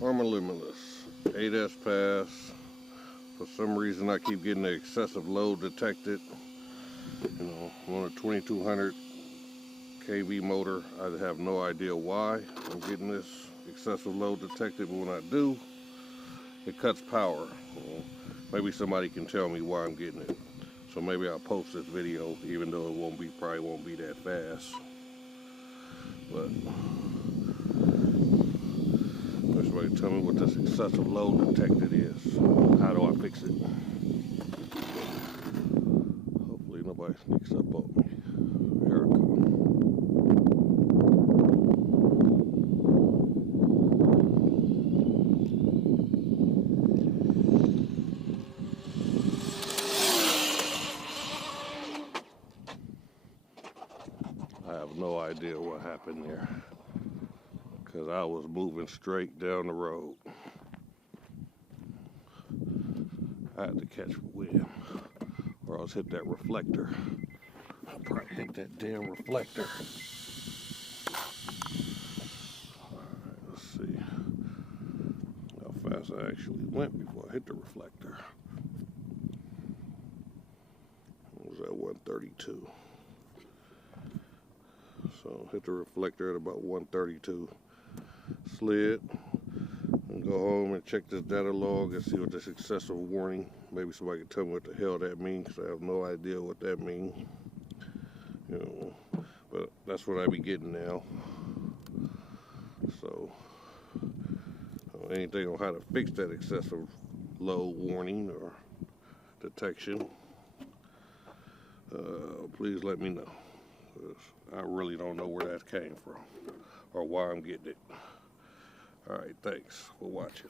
Arrma Limitless 8S pass. For some reason I keep getting the excessive load detected. You know, on a 2200 kV motor, I have no idea why I'm getting this excessive load detected, but when I do, it cuts power. Well, maybe somebody can tell me why I'm getting it. So maybe I'll post this video, even though it probably won't be that fast. But somebody tell me what this excessive load detected is. How do I fix it? Hopefully nobody sneaks up on me. Here I come. I have no idea what happened there, because I was moving straight down the road. I had to catch a wind, or else hit that reflector. I probably hit that damn reflector. Alright, let's see how fast I actually went before I hit the reflector. It was at 132. So hit the reflector at about 132. Slid and go home and check this data log and see what this excessive warning. Maybe somebody can tell me what the hell that means, because I have no idea what that means. You know, but that's what I be getting now. So anything on how to fix that excessive load warning or detection, please let me know. I really don't know where that came from or why I'm getting it. Alright, thanks for watching.